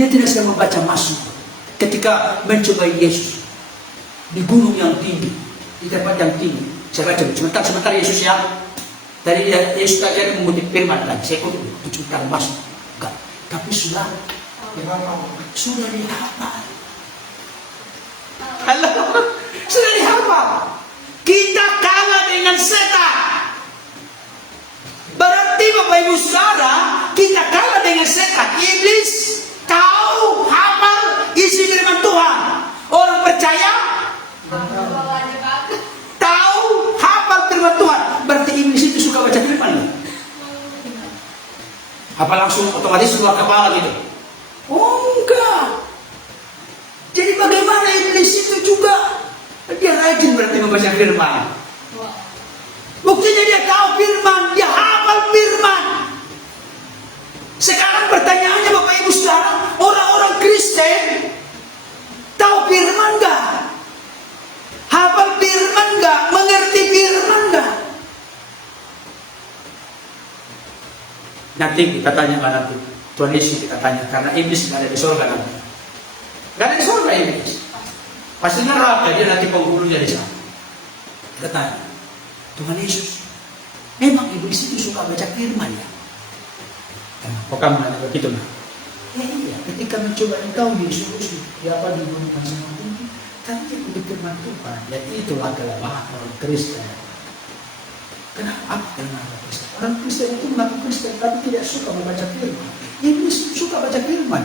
Dia tidak sedang membaca Mazmur ketika mencobai Yesus di gunung yang tinggi, di tempat yang tinggi. Saya baca sebentar Yesus ya. Tadi Yesus akhirnya mengutip firman lagi. Saya ikut sebentar Mazmur. Enggak. Tapi sudah dihafal. Halo, sudah dihafal. Kita kalah dengan setan. Berarti Bapak Ibu Saudara, kita kalah dengan setan. Iblis tahu hafal isi firman Tuhan. Orang percaya tahu hafal firman Tuhan. Berarti iblis itu suka baca firman. Apa langsung otomatis keluar kepala gitu? Oh enggak. Jadi bagaimana iblis itu juga dia rajin berarti membaca firman. Buktinya dia tahu firman, dia hafal firman. Sekarang pertanyaannya Bapak Ibu Saudara, orang-orang Kristen tahu firman enggak? Hafal firman enggak? Mengerti firman enggak? Nanti kita tanya nanti. Tuhan Yesus kita tanya, karena iblis tidak ada di surga nanti. Tidak ada di surga iblis. Pasti neraka, dia nanti penghulunya di sana. Kita tanya, Tuhan Yesus, memang iblis itu suka baca firman ya? Kok kamu nanya begitu nah? Iya, ketika mencoba engkau Yesus, siapa di gunung Mazmur tinggi, tapi dia ikut firman Tuhan. Ya itulah kelemahan orang Kristen. Kenapa? Karena orang Kristen itu mengaku Kristen tapi tidak suka membaca firman. Iblis suka baca firman.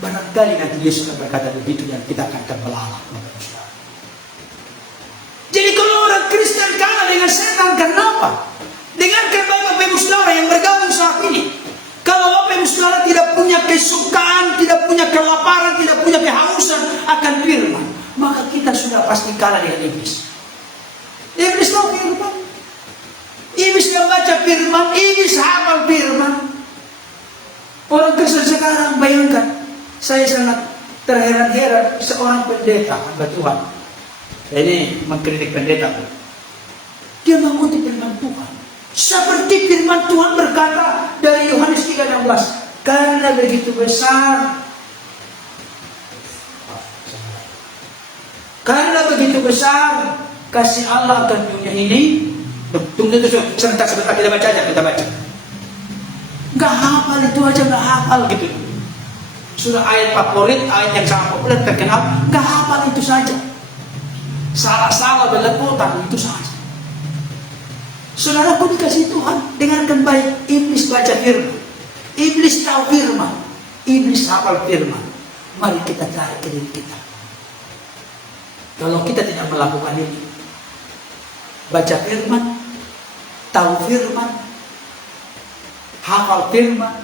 Barangkali nanti Yesus akan berkata begitu dan kita akan terbelalak. Jadi kalau orang Kristen kalah dengan setan, kenapa? Dengarkan Bapak Ibu Saudara yang bergabung saat ini. Kalau Bapak Ibu Saudara tidak punya kesukaan, tidak punya kelaparan, tidak punya kehausan akan firman, maka kita sudah pasti kalah dengan iblis. Iblis tahu firman. Iblis membaca firman, iblis hafal firman. Orang Kristen sekarang, bayangkan, saya sangat terheran-heran seorang pendeta hamba Tuhan. Saya ini mengkritik pendeta. Dia mengutip firman Tuhan. Seperti firman Tuhan berkata dari Yohanes 3:16, karena begitu besar kasih Allah akan dunia ini. Tunggu sebentar kita baca aja, kita baca. Gak hafal itu aja, gak hafal gitu. Sudah ayat favorit, ayat yang sangat populer terkenal, gak hafal itu saja. Salah-salah belepotan itu saja. Saudaraku dikasih Tuhan, dengarkan baik. Iblis baca firman, iblis tahu firman, iblis hafal firman. Mari kita cari ke diri kita. Kalau kita tidak melakukan ini, baca firman, tahu firman, hafal firman,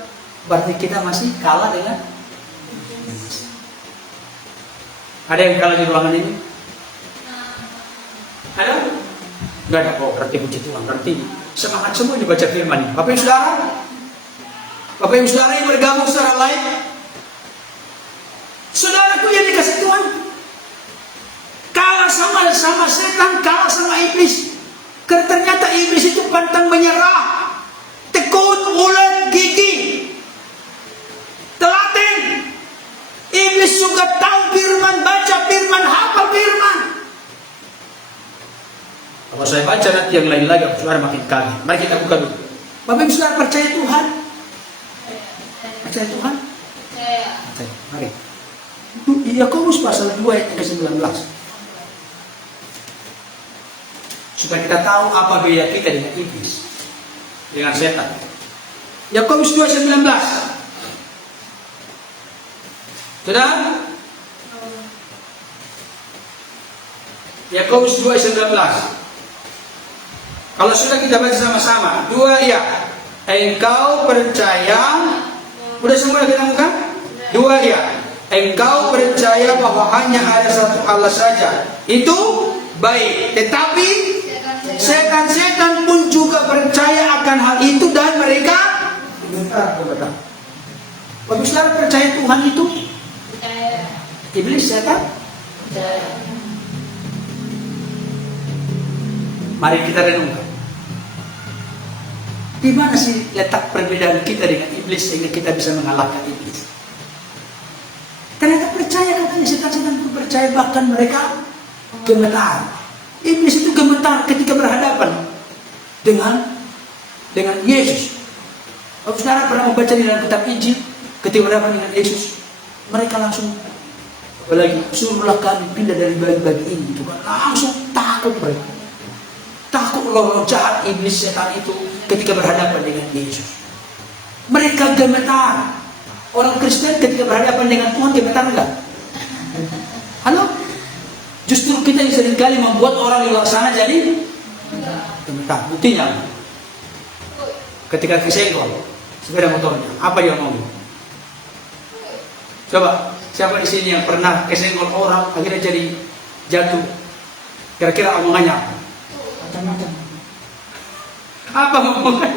berarti kita masih kalah dengan iblis. Ada yang kalah di ruangan ini? Ada? Enggak ada. Oh, berarti puji Tuhan. Berarti semangat semua dibaca firman. Bapak Ibu Saudara yang bergabung secara live, saudaraku yang dikasih Tuhan, kalah sama setan, kalah sama iblis. Karena ternyata iblis itu pantang menyerah, tekun, ulet, gigih, telaten. Iblis juga tahu firman, baca firman, hafal firman. Kalau saya baca nanti yang lain lagi, saudara makin kaget. Mari kita buka dulu. Bapak Ibu Saudara percaya Tuhan? Percaya Tuhan? Percaya. Mari. Yakobus pasal 2 ayat 19. Supaya kita tahu apa beda kita dengan iblis, dengan setan. Yakobus 2:19. Sudah? Yakobus 2:19. Kalau sudah kita baca sama-sama. 2 ya. Engkau percaya. Udah semua kita bukan? 2 ya. Engkau percaya bahwa hanya ada satu Allah saja. Itu baik. Tetapi setan-setan pun juga percaya akan hal itu dan mereka benar. Bapak Saudara percaya Tuhan itu? Percaya. Iblis setan? Percaya. Mari kita renungkan. Di mana sih letak perbedaan kita dengan iblis sehingga kita bisa mengalahkan iblis? Ternyata percaya, katanya setan-setan itu percaya, bahkan mereka gemetar. Iblis itu gemetar ketika berhadapan dengan Yesus. Kalau saudara pernah membaca di dalam kitab Injil, ketika berhadapan dengan Yesus, mereka langsung, apalagi suruhlah kami pindah dari bagi-bagi ini, itu kan langsung takut mereka. Takut loh jahat iblis setan itu ketika berhadapan dengan Yesus. Mereka gemetar. Orang Kristen ketika berhadapan dengan Tuhan gemetar enggak? Halo? Justru kita yang seringkali membuat orang di luar sana jadi gemetar. Buktinya, ketika kesenggol sepeda motornya, apa dia ngomong? Coba, siapa di sini yang pernah kesenggol orang akhirnya jadi jatuh? Kira-kira omongannya apa? Macam-macam. Apa ngomongnya?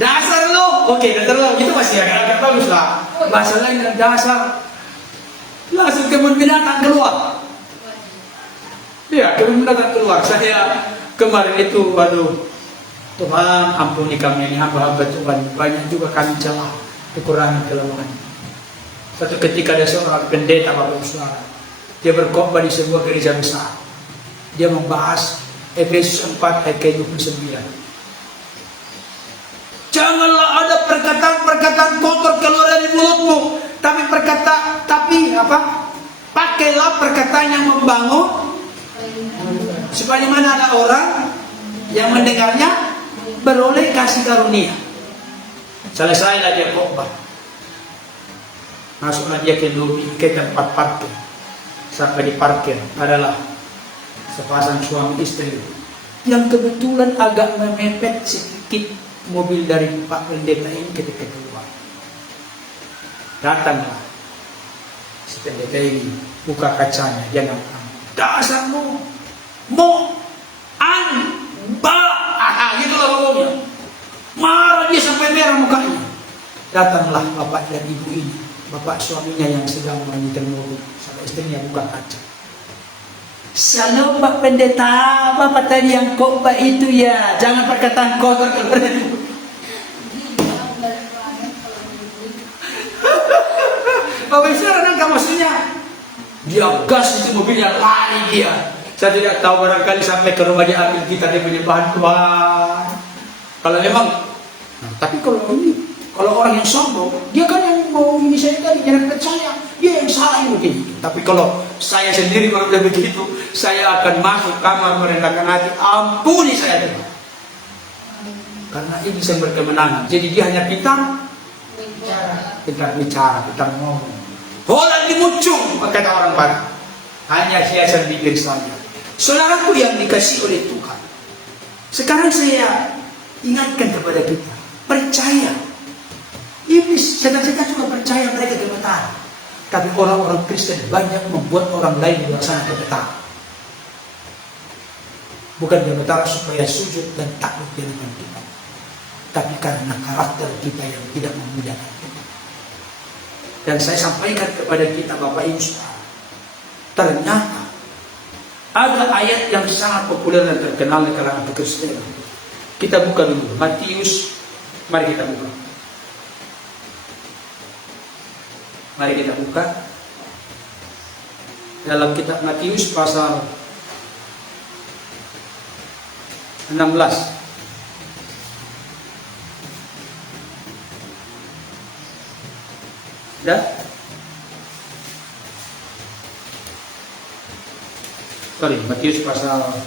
Dasar lo, oke, dasar lo, itu masih agak bagus lah. Bahasa lain dasar, langsung kebun binatang keluar. Iya, kebun binatang keluar. Saya kemarin itu, waduh, Tuhan ampuni kami ini hamba-hamba Tuhan, banyak juga kami celah, kekurangan kelemahan. Suatu ketika ada seorang pendeta Bapak Ibu Saudara, dia berkhotbah di sebuah gereja besar. Dia membahas Efesus 4 ayat 29. Janganlah ada perkataan-perkataan kotor keluar dari mulutmu, pakailah perkataan yang membangun, supaya mana ada orang yang mendengarnya beroleh kasih karunia. Selesailah dia khotbah, masuklah dia ke lobi, ke tempat parkir. Sampai di parkir adalah sepasang suami istri yang kebetulan agak memepet sedikit mobil dari Pak Pendeta ini ketika keluar. Datanglah si pendeta ini, buka kacanya, dia ngomong, dasarmu mau gitu lah ngomongnya. Marah dia sampai merah mukanya. Datanglah bapak dan ibu ini, bapak suaminya yang sedang menyetir mobil, sampai istrinya buka kaca. Shalom Pak Pendeta, Bapak tadi yang khotbah itu ya, jangan perkataan kotor keluar dari mulut. Bapak Saudara nangka maksudnya, dia gas itu mobilnya, lari dia. Saya tidak tahu, barangkali sampai ke rumah dia ambil kita, dia penyembahan Tuhan. Kalau memang, tapi kalau orang yang sombong, dia kan yang mau ini saya tadi, jangan percaya, dia yang salah ini begitu. Tapi kalau saya sendiri kalau udah begitu, saya akan masuk kamar merendahkan hati, ampuni saya dulu. Karena ini yang berkemenangan. Jadi dia hanya pintar bicara, pintar ngomong. Bola dimuncung, kata orang Barat. Hanya hiasan bibir saja. Saudaraku yang dikasih oleh Tuhan, sekarang saya ingatkan kepada kita, percaya. Iblis, setan-setan juga percaya mereka gemetar. Tapi orang-orang Kristen banyak membuat orang lain di luar sana gemetar. Bukan gemetar supaya sujud dan takut di hadapan kita, tapi karena karakter kita yang tidak memudahkan kita. Dan saya sampaikan kepada kita Bapak Ibu Saudara, ternyata ada ayat yang sangat populer dan terkenal di kalangan Kristen. Kita buka dulu Matius, mari kita buka. Mari kita buka dalam kitab Matius pasal 16. Dah? Sorry, Matius pasal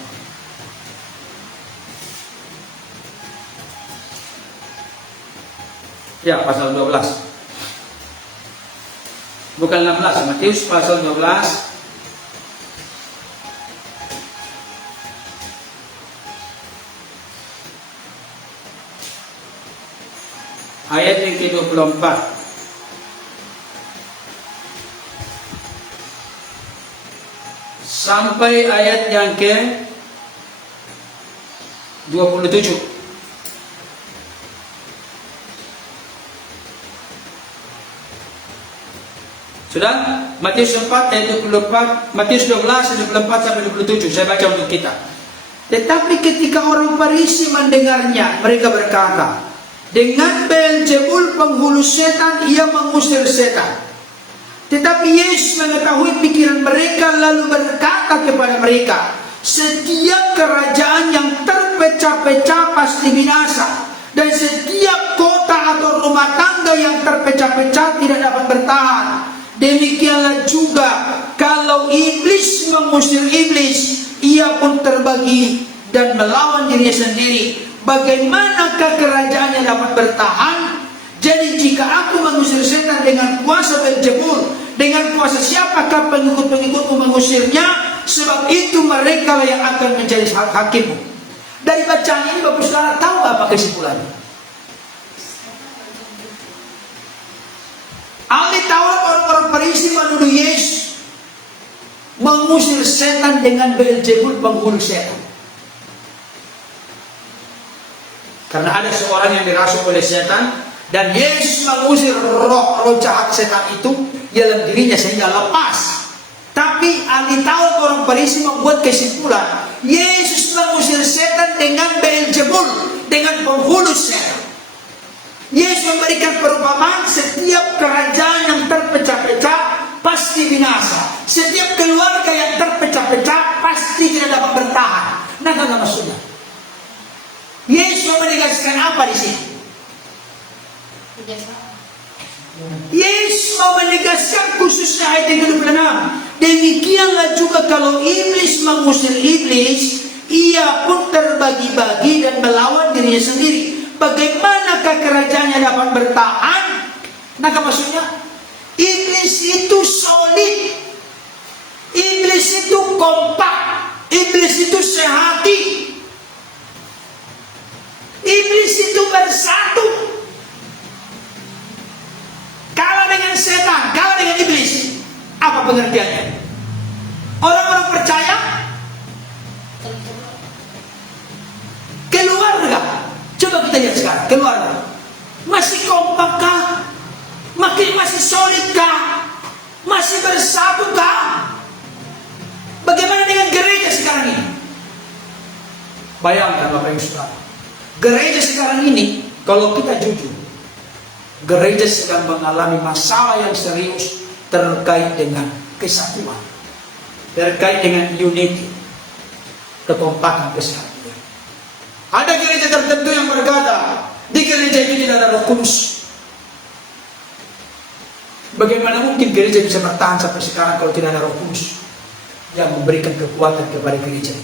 pasal 12. Bukan 16, Matius pasal 12 ayat yang ke-24. Sampai ayat yang ke-27. Sudah? Matius 4 ayat 24, Matius 12 ayat 24 sampai 27. Saya baca untuk kita. Tetapi ketika orang Farisi mendengarnya, mereka berkata, dengan Beelzebul penghulu setan ia mengusir setan. Tetapi Yesus mengetahui pikiran mereka lalu berkata kepada mereka, setiap kerajaan yang terpecah-pecah pasti binasa, dan setiap kota atau rumah tangga yang terpecah-pecah tidak dapat bertahan. Demikianlah juga kalau iblis mengusir iblis, ia pun terbagi dan melawan dirinya sendiri. Bagaimanakah kerajaannya dapat bertahan? Jadi jika aku mengusir setan dengan kuasa Beelzebul, dengan kuasa siapakah pengikut-pengikutmu mengusirnya? Sebab itu mereka yang akan menjadi hakimmu. Dari bacaan ini Bapak Saudara tahu apa kesimpulannya? Ahli Taurat orang-orang Farisi menuduh Yesus mengusir setan dengan Beelzebul, penghulu setan. Karena ada seorang yang dirasuk oleh setan, dan Yesus mengusir roh jahat setan itu dalam dirinya sehingga lepas. Tapi ahli Taurat orang Farisi membuat kesimpulan, Yesus mengusir setan dengan Beelzebul, dengan penghulu setan. Yesus memberikan perumpamaan, setiap kerajaan yang terpecah-pecah pasti binasa. Setiap keluarga yang terpecah-pecah pasti tidak dapat bertahan. Nah, apa maksudnya? Yesus menegaskan apa di sini? Yesus mau menegaskan khususnya ayat yang ke-26. Demikianlah juga kalau iblis mengusir iblis, ia pun terbagi-bagi dan melawan dirinya sendiri. Bagaimanakah kerajaannya dapat bertahan? Nah, maksudnya iblis itu solid, iblis itu kompak, iblis itu sehati, iblis itu bersatu. Kalah dengan setan, kalah dengan iblis. Apa pengertiannya? Orang-orang percaya keluarga. Coba kita lihat sekarang, keluarga masih kompakkah? Masih solidkah? Masih bersatukah? Bagaimana dengan gereja sekarang ini? Bayangkan Bapak Ibu Saudara, gereja sekarang ini, kalau kita jujur, gereja sedang mengalami masalah yang serius terkait dengan kesatuan, terkait dengan unity, kekompakan, kesatuan. Ada gereja tertentu yang berkata, di gereja ini tidak ada Roh Kudus. Bagaimana mungkin gereja bisa bertahan sampai sekarang kalau tidak ada Roh Kudus yang memberikan kekuatan kepada gereja?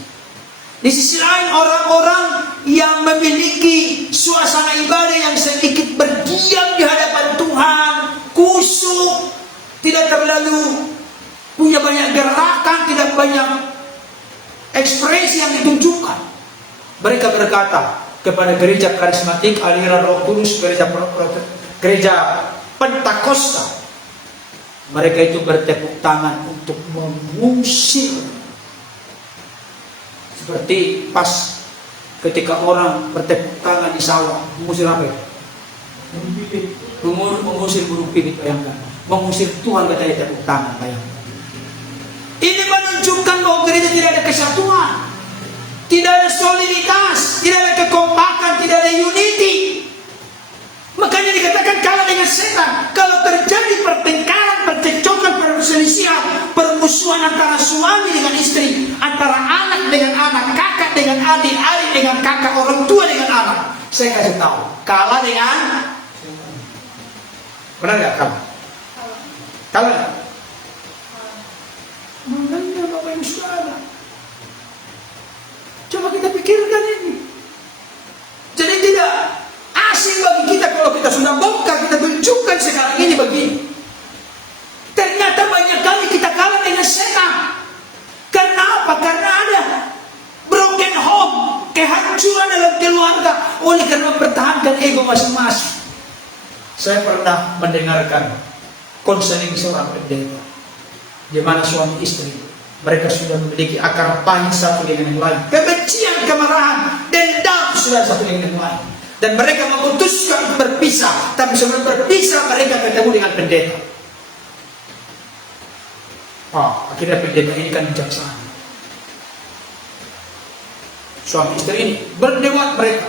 Di sisi lain, orang-orang yang memiliki suasana ibadah yang sedikit berdiam di hadapan Tuhan, kusuk, tidak terlalu punya banyak gerakan, tidak banyak ekspresi yang ditunjukkan. Mereka berkata kepada gereja karismatik, aliran Roh Kudus, gereja Pentakosta, mereka itu bertepuk tangan untuk mengusir. Seperti pas ketika orang bertepuk tangan di sawah, mengusir apa ya? Mengusir burung pipit, bayangkan. Mengusir Tuhan, katanya tepuk tangan, bayangkan. Ini menunjukkan bahwa gereja tidak ada kesatuan, tidak ada soliditas, tidak ada kekompakan, tidak ada unity. Makanya dikatakan kalah dengan setan. Kalau terjadi pertengkaran, percekcokan, perselisihan, permusuhan antara suami dengan istri, antara anak dengan anak, kakak dengan adik, adik dengan kakak, orang tua dengan anak, saya kasih tahu, kalah dengan benar nggak kalah? Kalah nggak? Makanya Bapak Ibu Saudara, coba kita pikirkan ini. Jadi tidak asing bagi kita kalau kita sudah bongkar, kita tunjukkan sekarang ini begini. Ternyata banyak kali kita kalah dengan setan. Kenapa? Karena ada broken home, kehancuran dalam keluarga, oleh karena mempertahankan ego masing-masing. Saya pernah mendengarkan konseling seorang pendeta, di mana suami istri mereka sudah memiliki akar pahit satu dengan yang lain, kebencian, kemarahan, dendam sudah satu dengan yang lain, dan mereka memutuskan berpisah. Tapi sebelum berpisah mereka ketemu dengan pendeta. Akhirnya pendeta ini kan bijaksana. Suami istri ini berdebat mereka,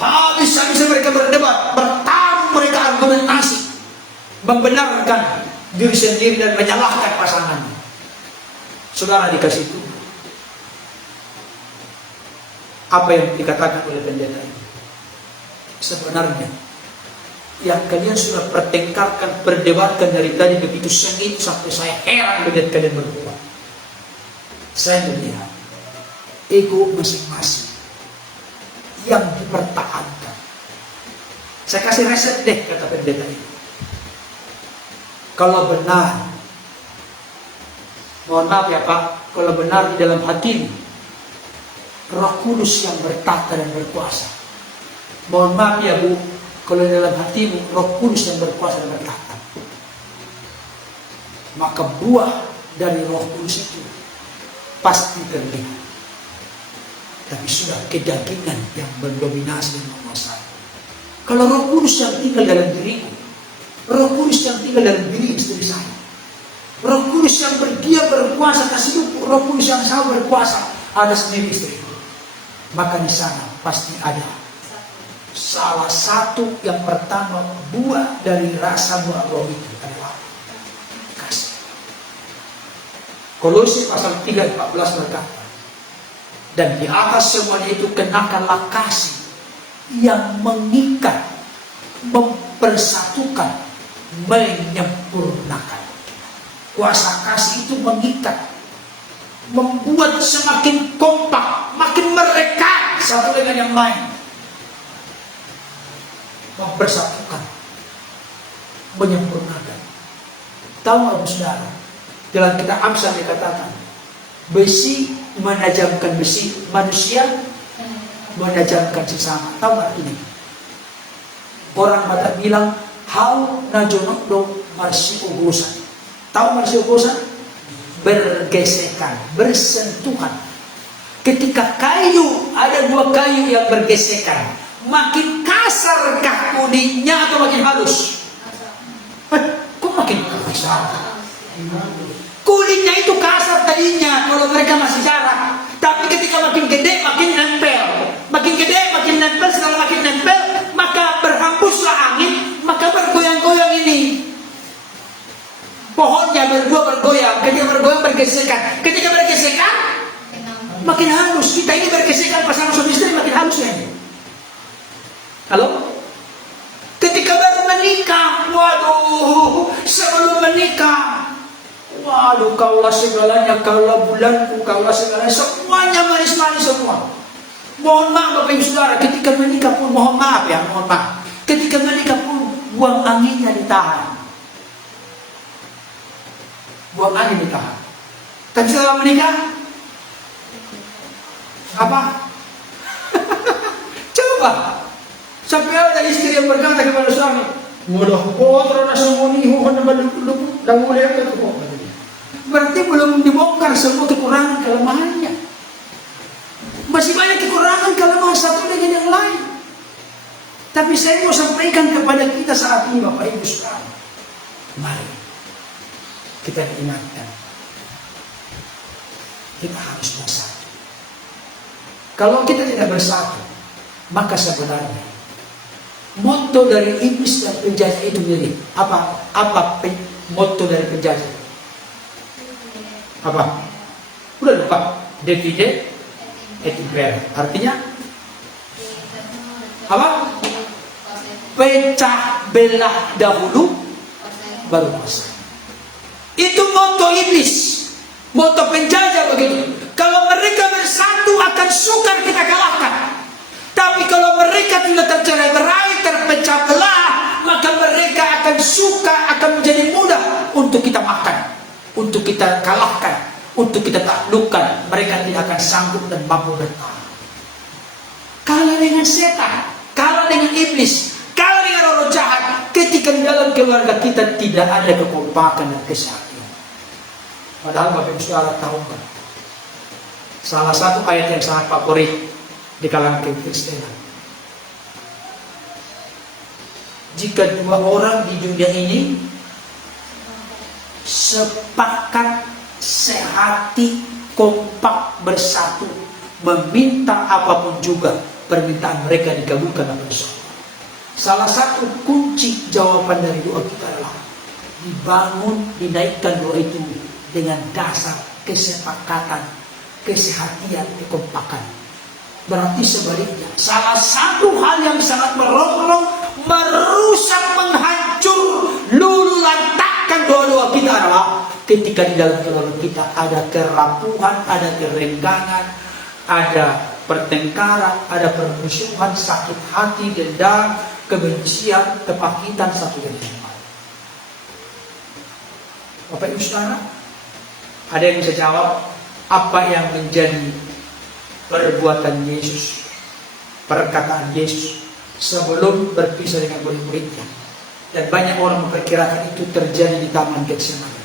habis-habis mereka berdebat, bertarung mereka, argumentasi, membenarkan diri sendiri dan menyalahkan pasangannya. Saudara dikasih Tuhan, apa yang dikatakan oleh pendeta ini? Sebenarnya yang kalian sudah pertengkarkan, perdebatkan dari tadi begitu sengit sampai saya heran melihat kalian berdua. Saya melihat ego masing-masing yang dipertahankan. Saya kasih resep deh, kata pendeta ini. Kalau benar, mohon maaf ya Pak, kalau benar di dalam hati Roh Kudus yang bertata dan berkuasa. Mohon maaf ya Bu, kalau di dalam hatimu Roh Kudus yang berkuasa dan bertata, maka buah dari Roh Kudus itu pasti terlihat. Tapi sudah kedagingan yang mendominasi dan menguasai. Kalau Roh Kudus yang tinggal dalam diriku, Roh Kudus yang tinggal dalam diri istri saya, Roh Kudus yang dia berkuasa kasih Roh Kudus yang sama berkuasa atas diri istri, maka di sana pasti ada salah satu yang pertama buah dari rasa buah roh itu adalah kasih. Kolose pasal 3:14 berkata, dan di atas semuanya itu kenakanlah kasih yang mengikat, mempersatukan, menyempurnakan. Kuasa kasih itu mengikat, membuat semakin kompak, makin merekat satu dengan yang lain, mempersatukan, menyempurnakan. Tahu nggak saudara? Dalam kitab Amsal dikatakan, besi menajamkan besi, manusia menajamkan sesama. Tahu nggak ini? Orang Batak bilang, how najonok dong marsi ugusan. Tahu marsi ugusan? Bergesekan, bersentuhan. Ketika kayu, ada dua kayu yang bergesekan, makin kasarkah kuningnya atau makin halus? Kok makin kasar? Kulitnya itu kasar tadinya kalau mereka masih jarak, tapi ketika makin gede makin nempel, makin gede makin nempel. Setelah makin nempel, maka berhembuslah angin, maka bergoyang-goyang ini. Pohonnya berdua bergoyang, ketika bergoyang bergesekan, ketika bergesekan makin halus. Kita ini bergesekan pasangan suami istri makin halus ya. Halo? Ketika baru menikah, waduh, sebelum menikah, waduh, kaulah segalanya, kaulah bulanku, kaulah segalanya, semuanya manis-manis semua. Mohon maaf Bapak Ibu Saudara, ketika menikah pun mohon maaf ya, mohon maaf. Ketika menikah pun buang anginnya ditahan. Buang angin ditahan. Tapi setelah menikah, apa? Coba. Sampai ada istri yang berkata kepada suami, mudah kotor ada semua ini, dan mulai itu. Berarti belum dibongkar semua kekurangan kelemahannya. Masih banyak kekurangan kelemahan satu dengan yang lain. Tapi saya mau sampaikan kepada kita saat ini Bapak Ibu Saudara, mari kita ingatkan, kita harus bersatu. Kalau kita tidak bersatu, maka sebenarnya motto dari iblis dan penjajah itu mirip. Apa motto dari penjajah? Apa? Udah lupa. Divide et impera. Artinya apa? Pecah belah dahulu, baru kuasa. Itu motto iblis, motto penjajah begitu. Kalau mereka bersatu akan sukar kita kalahkan. Tapi kalau mereka tidak tercerai-berai, terpecah belah, maka mereka akan suka, akan menjadi mudah untuk kita makan, untuk kita kalahkan, untuk kita taklukkan. Mereka tidak akan sanggup dan mampu bertahan. Kalah dengan setan, kalah dengan iblis, kalah dengan roh jahat. Ketika di dalam keluarga kita tidak ada kekompakan dan kesatuan. Padahal Bapak Ibu Saudara tahu kan, salah satu ayat yang sangat favorit di kalangan Kristenan, jika dua orang di dunia ini sepakat, sehati, kompak, bersatu, meminta apapun juga, permintaan mereka dikabulkan oleh Allah. Salah satu kunci jawaban dari doa kita adalah dibangun, dinaikkan doa itu dengan dasar kesepakatan, kesehatian, kekompakan. Berarti sebaliknya, salah satu hal yang sangat merongrong, merusak, menghancur, luluh lantakkan doa-doa kita adalah ketika di dalam keluarga kita ada kerapuhan, ada kerenggangan, ada pertengkaran, ada permusuhan, sakit hati, dendam, kebencian, kepakitan satu dengan yang lain. Bapak Ibu Saudara, ada yang bisa jawab apa yang menjadi perbuatan Yesus, perkataan Yesus sebelum berpisah dengan murid-muridnya? Dan banyak orang memperkirakan itu terjadi di Taman Getsemani.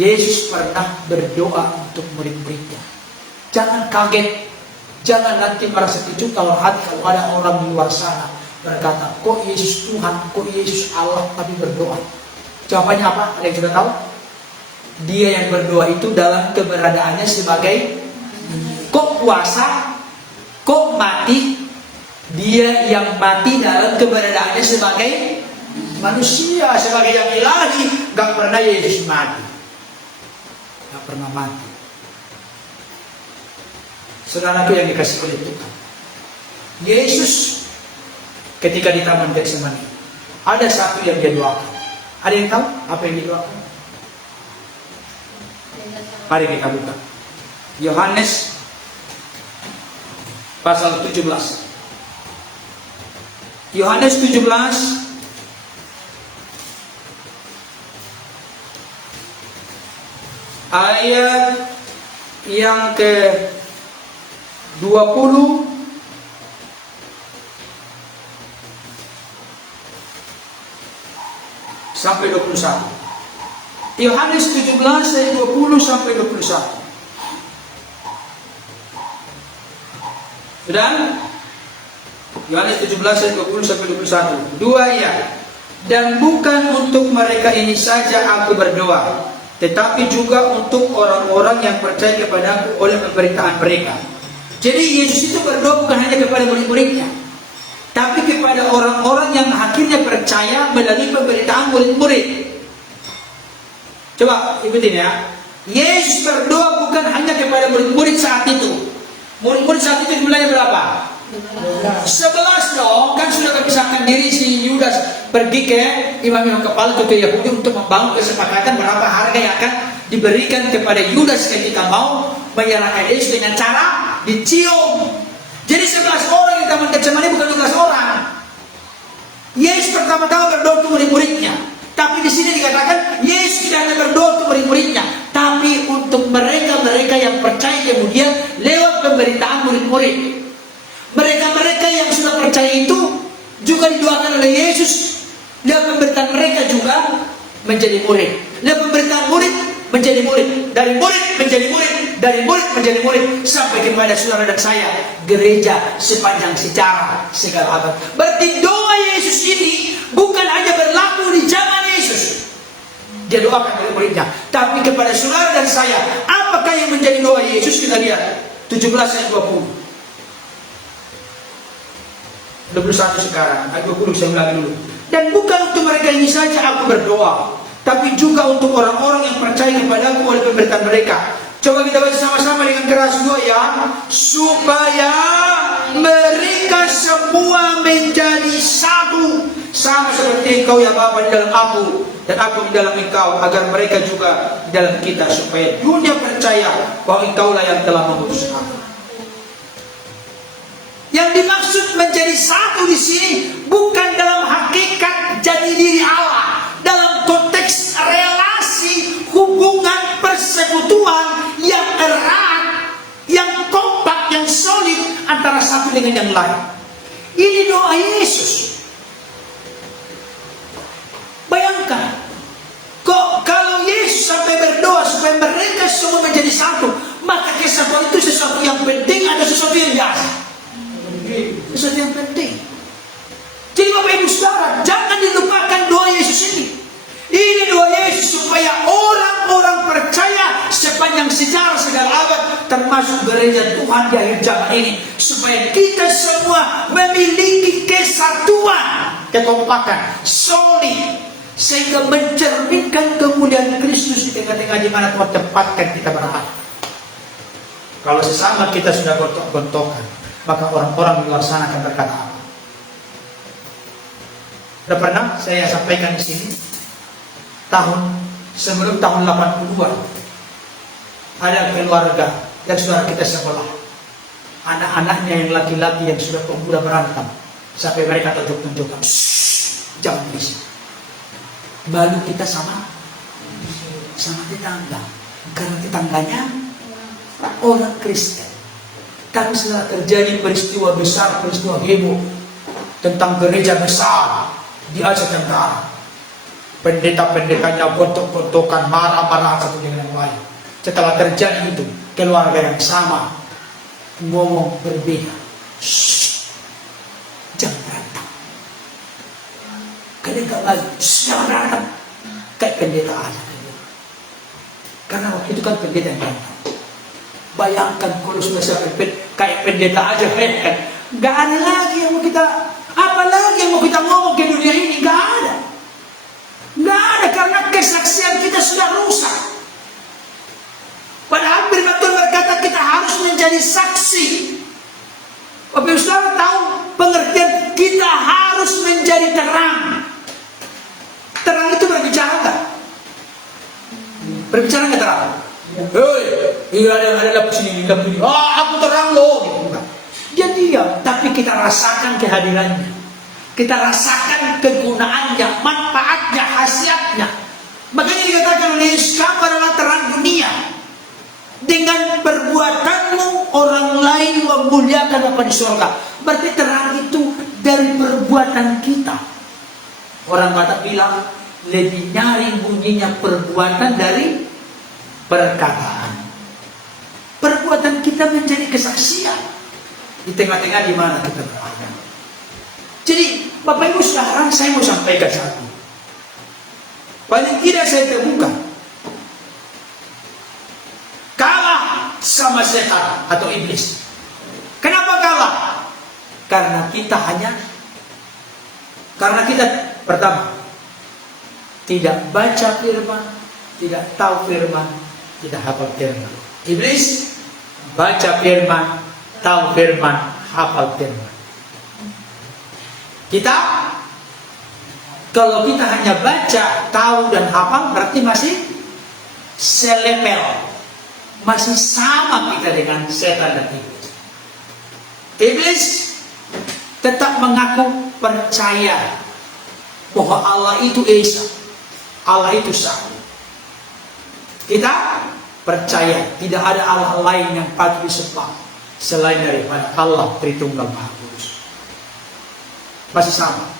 Yesus pernah berdoa untuk murid-muridnya. Jangan kaget, jangan nanti merasa kejut kalau ada orang di luar sana berkata, kok Yesus Tuhan, kok Yesus Allah, tapi berdoa. Jawabannya apa? Ada yang sudah tahu? Dia yang berdoa itu dalam keberadaannya sebagai kok puasa, kok mati. Dia yang mati dalam keberadaannya sebagai manusia, sebagai yang ilahi. Gak pernah Yesus mati, gak pernah mati. Saudaraku yang dikasih oleh Tuhan, Yesus ketika di Taman Getsemani ada satu yang dia doakan. Ada yang tahu apa yang didoakan? Mari kita buka Yohanes pasal 17. Yohanes 17 ayat yang ke 20 sampai 21. Yohanes 17 ayat 20 sampai 21. Sudah? Yohanes 17 ayat 20 sampai 21. Dua ya. Dan bukan untuk mereka ini saja aku berdoa, tetapi juga untuk orang-orang yang percaya kepadaku oleh pemberitaan mereka. Jadi Yesus itu berdoa bukan hanya kepada murid-muridnya, tapi kepada orang-orang yang akhirnya percaya melalui pemberitaan murid-murid. Coba ikutin ya. Yesus berdoa bukan hanya kepada murid-murid saat itu. Murid-murid saat itu jumlahnya berapa? 11 dong. Kan sudah terpisahkan diri si Yudas pergi ke imam-imam kepala ke Yahudi untuk membangun kesepakatan berapa harga yang akan diberikan kepada Yudas ketika mau menyerahkan Yesus dengan cara dicium. Jadi 11 orang di Taman Getsemani bukan 12 orang. Yesus pertama-tama berdoa untuk murid-muridnya. Tapi di sini dikatakan Yesus tidak hanya berdoa untuk murid-muridnya, tapi untuk mereka-mereka yang percaya kemudian lewat pemberitaan murid-murid. Mereka-mereka yang sudah percaya itu juga didoakan oleh Yesus. Lewat pemberitaan mereka juga menjadi murid. Lewat pemberitaan murid menjadi murid. Dari murid menjadi murid. Dari murid menjadi murid. Sampai kepada saudara dan saya, gereja sepanjang sejarah segala abad. Berarti doa Yesus ini bukan hanya berlaku di zaman Yesus. Dia doakan kepada muridnya, tapi kepada saudara dan saya. Apakah yang menjadi doa Yesus? Kita lihat 17 ayat 20. 21 sekarang, ayat 20 saya ulangi dulu. Dan bukan untuk mereka ini saja aku berdoa, tapi juga untuk orang-orang yang percaya kepadaku oleh pemberitaan mereka. Coba kita baca sama-sama dengan keras dua ya. Supaya mereka semua menjadi satu, sama seperti engkau ya Bapa di dalam aku dan aku di dalam engkau, agar mereka juga di dalam kita, supaya dunia percaya bahwa engkaulah yang telah mengutus aku. Yang dimaksud menjadi satu di sini bukan dalam hakikat jadi diri Allah, dalam konteks relasi, hubungan, persekutuan yang erat, yang kompak, yang solid antara satu dengan yang lain. Ini doa Yesus. Bayangkan, kok kalau Yesus sampai berdoa supaya mereka semua menjadi satu, maka kesatuan itu sesuatu yang penting, ada sesuatu yang biasa. Sesuatu yang penting. Jadi Bapak Ibu Saudara, jangan dilupakan doa Yesus ini. Ini doa Yesus supaya orang-orang percaya sepanjang sejarah segala abad, termasuk gereja Tuhan di akhir zaman ini, supaya kita semua memiliki kesatuan, kekompakan, solid, sehingga mencerminkan kemuliaan Kristus di tengah-tengah di mana Tuhan tempatkan kita berada. Kalau sesama kita sudah gontok-gontokan, maka orang-orang di luar sana akan berkata apa? Sudah pernah saya sampaikan di sini, sebelum tahun 80-an, ada keluarga dan saudara kita sekolah, anak-anaknya yang laki-laki yang sudah pemuda berantem, sampai mereka tunjuk-tunjukkan, jangan berisik. Malu kita sama tetangga, karena tetangganya orang Kristen. Tapi setelah terjadi peristiwa besar, peristiwa heboh tentang gereja besar di Asia Tenggara, pendeta-pendetanya gontok-gontokan, marah-marah satu dengan yang lain. Setelah terjadi itu, keluarga yang sama ngomong berbeda. Jangan berantem. Kalian gak lagi, jangan berantem. Kayak pendeta aja. Karena waktu itu kan pendeta yang berantem. Bayangkan kalau sudah kayak pendeta aja kan. Gak ada lagi yang mau kita, apa lagi yang mau kita ngomong ke dunia ini? Gak ada. Gak ada, karena kesaksian kita sudah rusak. Padahal firman Tuhan berkata kita harus menjadi saksi. Bapak Ibu Saudara tahu pengertian kita harus menjadi terang. Terang itu berbicara nggak? Berbicara nggak terang? Hei, iya ada lampu sini, lampu ini. Aku terang loh. Dia diam, tapi kita rasakan kehadirannya. Kita rasakan kegunaannya, manfaatnya, khasiatnya. Makanya dikatakan oleh Yesus, kamu adalah terang dunia. Dengan perbuatanmu orang lain memuliakan Bapa di surga. Berarti terang itu dari perbuatan kita. Orang Batak bilang lebih nyaring bunyinya perbuatan dari perkataan. Perbuatan kita menjadi kesaksian di tengah-tengah di mana kita berada. Jadi Bapak Ibu sekarang saya mau sampaikan satu. Paling tidak saya temukan kalah sama setan atau iblis. Kenapa kalah? Karena kita pertama tidak baca firman, tidak tahu firman, tidak hafal firman. Iblis baca firman, tahu firman, hafal firman. Kalau kita hanya baca, tahu dan hafal, berarti masih selepel, masih sama kita dengan setan dan iblis. Iblis tetap mengaku percaya bahwa Allah itu Esa, Allah itu satu. Kita percaya tidak ada Allah lain yang patut disembah selain daripada Allah Tritunggal Maha Kudus. Masih sama.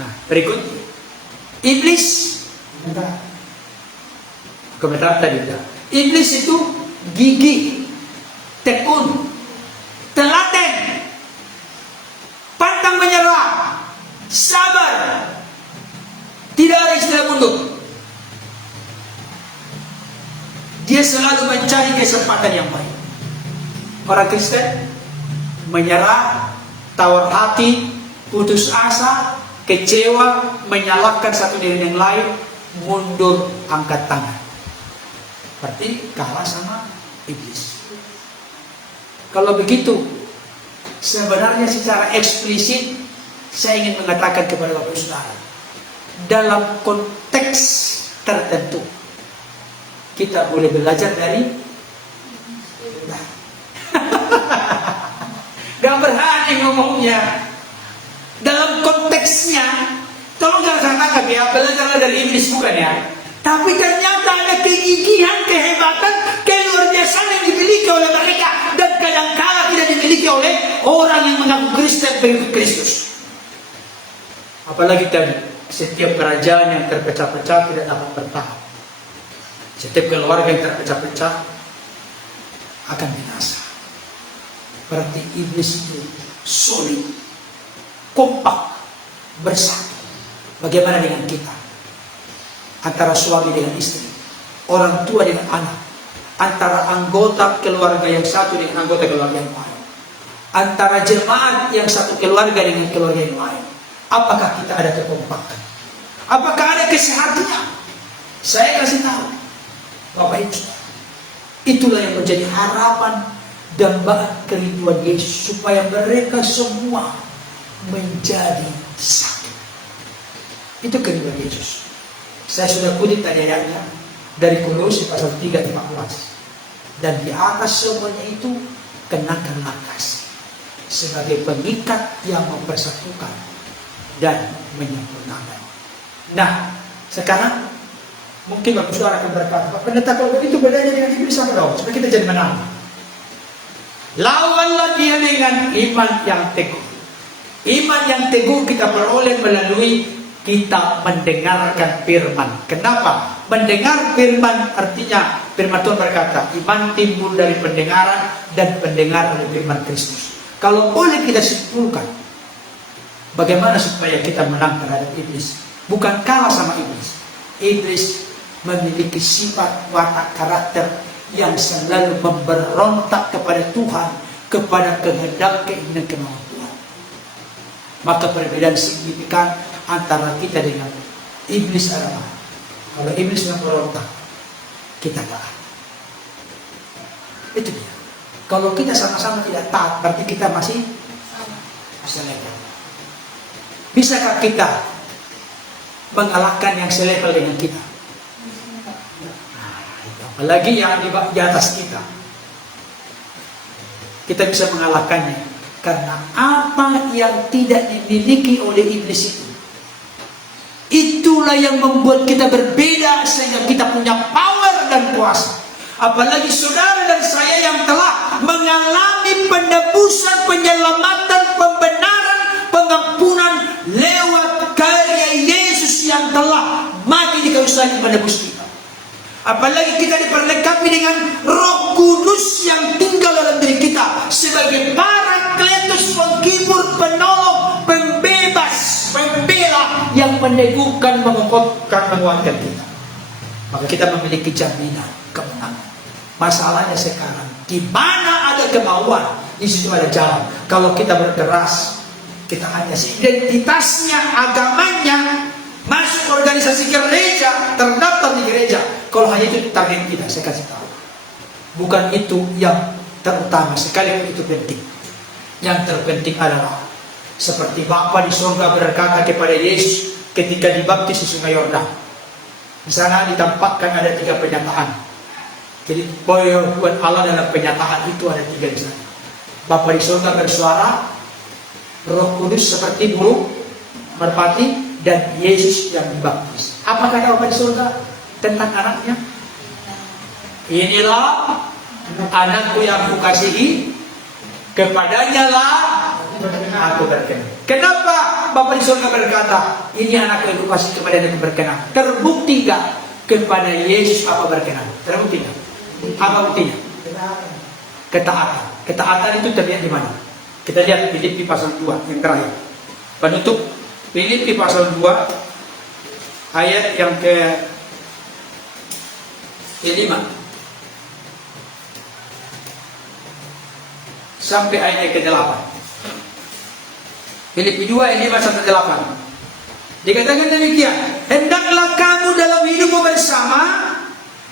Nah, berikutnya iblis, komentar tadi dah. Iblis itu gigih, tekun, telaten, pantang menyerah, sabar, tidak ada istilah mundur. Dia selalu mencari kesempatan yang baik. Orang Kristen menyerah, tawar hati, putus asa, kecewa, menyalahkan satu dengan yang lain, mundur, angkat tangan. Berarti kalah sama iblis. Kalau begitu, sebenarnya secara eksplisit saya ingin mengatakan kepada Bapak Saudara, dalam konteks tertentu kita boleh belajar dari gak berani ngomongnya. Dalam konteksnya, tolong jangan katakan ya belajarlah dari iblis, bukan ya. Tapi ternyata ada kegigihan, kehebatan, keluar biasaan yang dimiliki oleh mereka, dan kadang-kala tidak dimiliki oleh orang yang mengaku Kristen, pengikut Kristus. Apalagi tadi, setiap kerajaan yang terpecah-pecah tidak dapat bertahan. Setiap keluarga yang terpecah-pecah akan binasa. Berarti iblis itu solid, kompak, bersatu. Bagaimana dengan kita? Antara suami dengan istri, orang tua dengan anak, antara anggota keluarga yang satu dengan anggota keluarga yang lain, antara jemaat yang satu keluarga dengan keluarga yang lain. Apakah kita ada kekompakan? Apakah ada kesehatannya? Saya kasih tahu, Bapak Ibu, itulah yang menjadi harapan dambaan kerinduan Yesus, supaya mereka semua menjadi satu. Itu kerinduan Yesus. Saya sudah kutip tadi ayatnya dari Kolose pasal 3:15. Dan di atas semuanya itu kenakanlah kasih sebagai pengikat yang mempersatukan dan menyempurnakan. Nah, sekarang mungkin Bapak Saudara akan berkata, Pak Pendeta, kalau begitu bedanya dengan iblis apa dong? Supaya kita jadi menang. Lawanlah dia dengan iman yang teguh. Iman yang teguh kita peroleh melalui kita mendengarkan firman. Kenapa? Mendengar firman artinya firman Tuhan berkata, iman timbul dari pendengaran dan pendengar oleh firman Kristus. Kalau boleh kita simpulkan, bagaimana supaya kita menang terhadap iblis? Bukan kalah sama iblis. Iblis memiliki sifat watak karakter yang selalu memberontak kepada Tuhan, kepada kehendak keinginan kemauan Tuhan. Maka perbedaan signifikan antara kita dengan iblis adalah, kalau iblis memberontak, kita taat. Itu dia. Kalau kita sama-sama tidak taat, berarti kita masih selevel. Bisakah kita mengalahkan yang selevel dengan kita? Apalagi yang di atas kita. Kita bisa mengalahkannya. Karena apa yang tidak dimiliki oleh iblis itu, itulah yang membuat kita berbeda, sehingga kita punya power dan kuasa. Apalagi saudara dan saya yang telah mengalami penebusan, penyelamatan, pembenaran, pengampunan lewat karya Yesus yang telah mati di kayu salib menebus kita. Apalagi kita diperlengkapi dengan Roh Kudus yang tinggal dalam diri kita sebagai Parakletus, penghibur, penolong, pembebas, pembela yang meneguhkan, menguatkan, menguatkan kita. Maka kita memiliki jaminan kemenangan. Masalahnya sekarang, di mana ada kemauan, di situ ada jalan. Kalau kita berkeras, kita hanya identitasnya, agamanya, masuk organisasi gereja, terdaftar di gereja. Kalau hanya itu target kita, saya kasih tahu. Bukan itu yang terutama, sekalipun itu penting. Yang terpenting adalah seperti Bapa di surga berkata kepada Yesus ketika dibaptis di Sungai Yordan. Di sana ditampakkan ada 3 pernyataan. Jadi buat Allah dalam penyataan itu ada 3 di sana. Bapa di surga bersuara, Roh Kudus seperti burung merpati, dan Yesus yang dibaptis. Apa kata Bapa di surga tentang anaknya? Inilah anakku yang kukasihi, kepadanya lah aku berkenan. Kenapa Bapa di surga berkata, ini anakku yang kukasihi, kepadanya aku berkenan? Terbukti gak kepada Yesus Bapa berkenan? Terbukti gak? Apa buktinya? Ketaatan. Ketaatan itu terlihat di mana? Kita lihat Filipi pasal 2 yang terakhir. Penutup Filipi pasal 2 ayat yang ke-5 sampai ayat yang ke-8. Filipi 2 ayat 5 sampai 8. Dikatakan demikian, hendaklah kamu dalam hidupmu bersama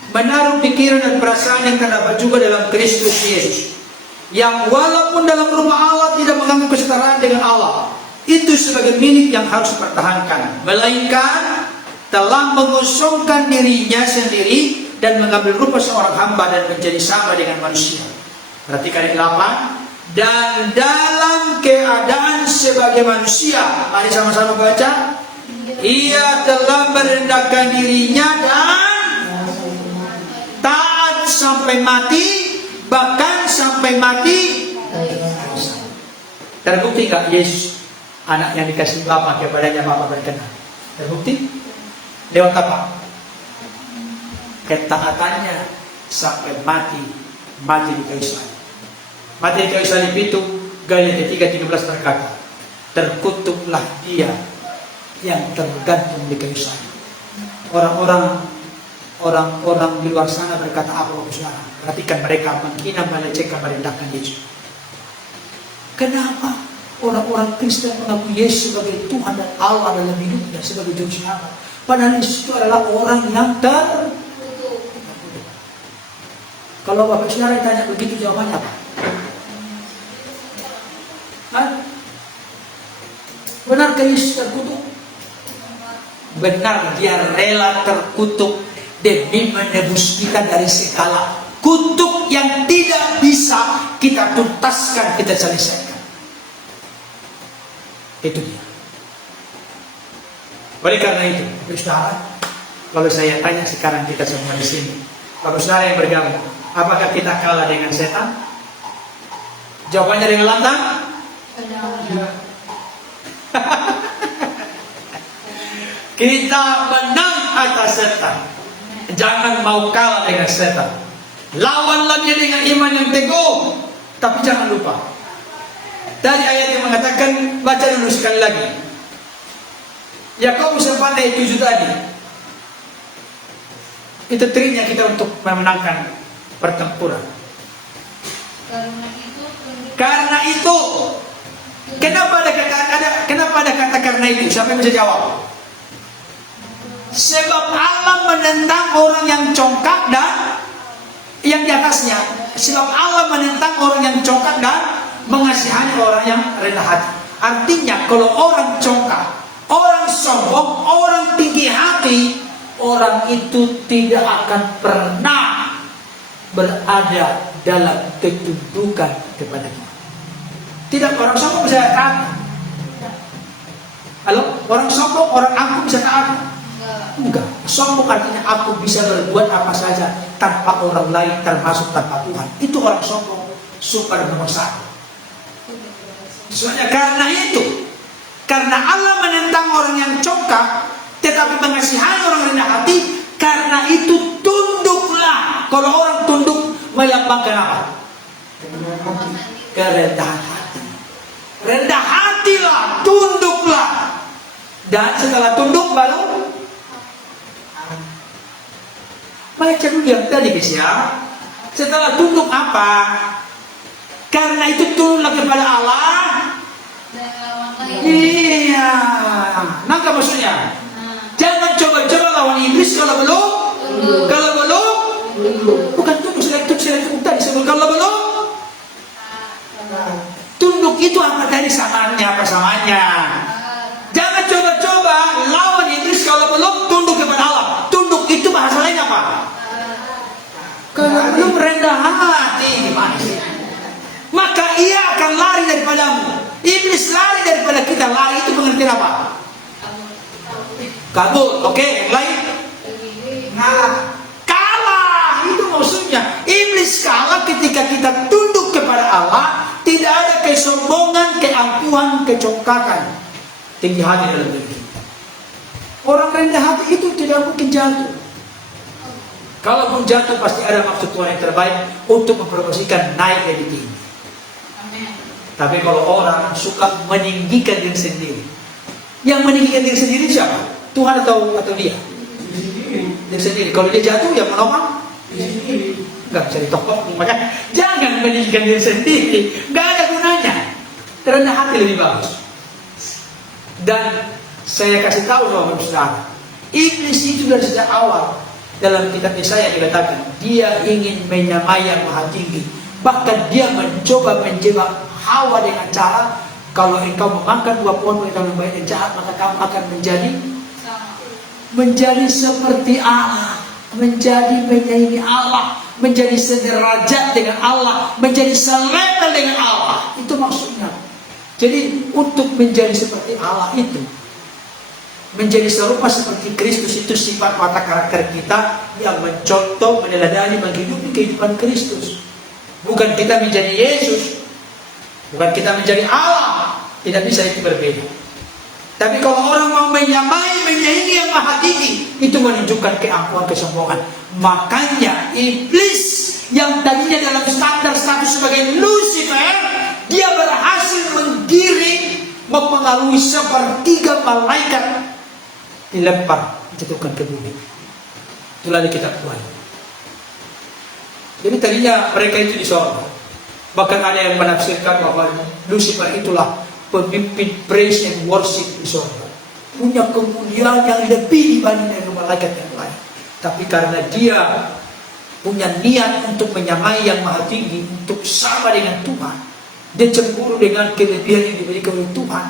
menaruh pikiran dan perasaan yang terdapat juga dalam Kristus Yesus, yang walaupun dalam rumah Allah tidak menganggap kesetaraan dengan Allah itu sebagai milik yang harus dipertahankan, melainkan telah mengosongkan dirinya sendiri dan mengambil rupa seorang hamba dan menjadi sama dengan manusia. Perhatikan ayat 8. Dan dalam keadaan sebagai manusia, mari sama-sama baca. Ia telah merendahkan dirinya dan taat sampai mati, bahkan sampai mati. Terbukti gak Yesus anak yang dikasih Bapa, kepadanya Bapa berkenan? Terbukti lewat apa? Ketaatannya sampai mati di kayu salib. Mati di kayu salib itu Galatia 3:13 berkata, terkutuklah dia yang tergantung di kayu salib. Orang-orang di luar sana berkata apa, saudara? Perhatikan, mereka menghina, melecehkan, merendahkan Yesus. Kenapa orang-orang Kristen mengaku Yesus sebagai Tuhan dan Allah dalam hidupnya sebagai juru selamat? Padahal Yesus itu adalah orang yang Kalau Bapak Saudara tanya begitu, jawabannya apa? Hah? Benarkah Yesus terkutuk? Benar, dia rela terkutuk demi menebus kita dari segala kutuk yang tidak bisa kita tuntaskan, kita selesaikan. Itu dia. Oleh karena itu, Saudara, kalau saya tanya sekarang kita semua di sini, Bapak Saudara yang bergabung, apakah kita kalah dengan setan? Jawabannya dengan lantang? Kita menang atas setan. Jangan mau kalah dengan setan. Lawanlah dia dengan iman yang teguh. Tapi jangan lupa, tadi ayat yang mengatakan, baca dulu sekali lagi, Yakobus 4 ayat 7 tadi. Itu triknya kita untuk memenangkan pertempuran. Karena itu, kenapa ada kata karena itu? Siapa yang bisa jawab? Sebab Allah menentang orang yang congkak dan yang di atasnya. Sebab Allah menentang orang yang congkak dan mengasihani orang yang rendah hati. Artinya kalau orang congkak, orang sombong, orang tinggi hati, orang itu tidak akan pernah berada dalam ketundukan kepada kita. Tidak, orang sombong bisa taat. Halo, orang sombong, orang angkuh bisa taat? Enggak. Sombong artinya aku bisa berbuat apa saja tanpa orang lain, termasuk tanpa Tuhan. Itu orang sombong, super nomor 1. Soalnya karena itu, karena Allah menentang orang yang congkak, tetapi mengasihani orang rendah hati. Karena itu tunduklah. Kalau orang tunduk melambangkan apa? Kerendahan hati. Rendah hatilah, tunduklah. Dan setelah tunduk baru baca dulu yang tadi, guys ya. Setelah tunduk apa? Karena itu tunduklah kepada Allah. Iya. Nangkap maksudnya? Jangan coba-coba lawan iblis kalau belum. Kalau belum, bukan tunduk, selektif tadi sebelum kalau belum. Tunduk itu apa tadi samanya? Apa samanya? Jangan coba-coba lawan iblis kalau belum tunduk kepada Allah. Tunduk itu bahasa lain apa? Kalau belum rendah hati, gimana sih? Maka ia akan lari daripadamu. Iblis lari daripada kita. Lari itu pengertian apa? Kabur. Oke, yang lain? Nah, kalah. Itu maksudnya. Iblis kalah ketika kita tunduk kepada Allah. Tidak ada kesombongan, keangkuhan, kecongkakan, tinggi hati dalam diri kita. Orang rendah hati itu tidak mungkin jatuh. Kalaupun jatuh pasti ada maksud Tuhan yang terbaik untuk mempromosikan naik lebih tinggi. Tapi kalau orang suka meninggikan diri sendiri, yang meninggikan diri sendiri siapa? Tuhan atau dia? Diri sendiri. Kalau dia jatuh, yang menopang nggak bisa ditopang. Maka jangan meninggikan diri sendiri. Nggak ada gunanya. Rendah hati lebih bagus. Dan saya kasih tahu sama saudara, iblis itu dari sejak awal dalam kitab Yesaya dikatakan dia ingin menyamai yang maha tinggi. Bahkan dia mencoba menjebak Hawa dengan cara, kalau engkau memakan buah pohon yang baik dan jahat, maka kamu akan menjadi seperti Allah, menjadi menyaingi Allah, menjadi sederajat dengan Allah, menjadi selevel dengan Allah. Itu maksudnya. Jadi untuk menjadi seperti Allah itu, menjadi serupa seperti Kristus, itu sifat watak karakter kita yang mencontoh, meneladani, menghidupi kehidupan Kristus. Bukan kita menjadi Yesus, bukan kita menjadi Allah. Tidak bisa, itu berbeda. Tapi kalau orang mau menyamai, menyaingi yang maha tinggi, itu menunjukkan keangkuhan, kesombongan. Makanya iblis yang tadinya dalam standar status sebagai Lucifer, dia berhasil menggiring, mempengaruhi sepertiga malaikat, dilempar, dijatuhkan ke bumi. Itulah di kitab Tuhan. Jadi tadinya mereka itu di sorga. Bahkan ada yang menafsirkan bahwa Lucifer itulah pemimpin praise and worship di sorga. punya kemuliaan yang lebih dibanding dari malaikat yang lain. Tapi karena dia punya niat untuk menyamai yang maha tinggi, untuk sama dengan Tuhan, dia cemburu dengan kelebihan yang diberikan oleh Tuhan.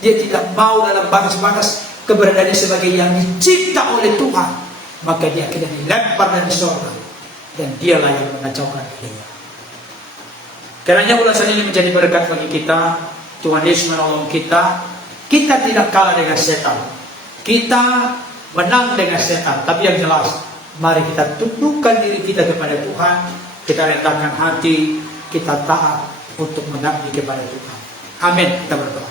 Dia tidak mau dalam batas-batas keberadaannya sebagai yang dicipta oleh Tuhan. Maka dia akhirnya dilempar dari sorga, dan dialah yang mengacaukan dunia. Karena ulasan ini menjadi berkat bagi kita. Tuhan Yesus menolong kita. Kita tidak kalah dengan setan, kita menang dengan setan. Tapi yang jelas, mari kita tundukkan diri kita kepada Tuhan, kita rendahkan hati, kita taat untuk mengabdi kepada Tuhan. Amin. Kita berdoa.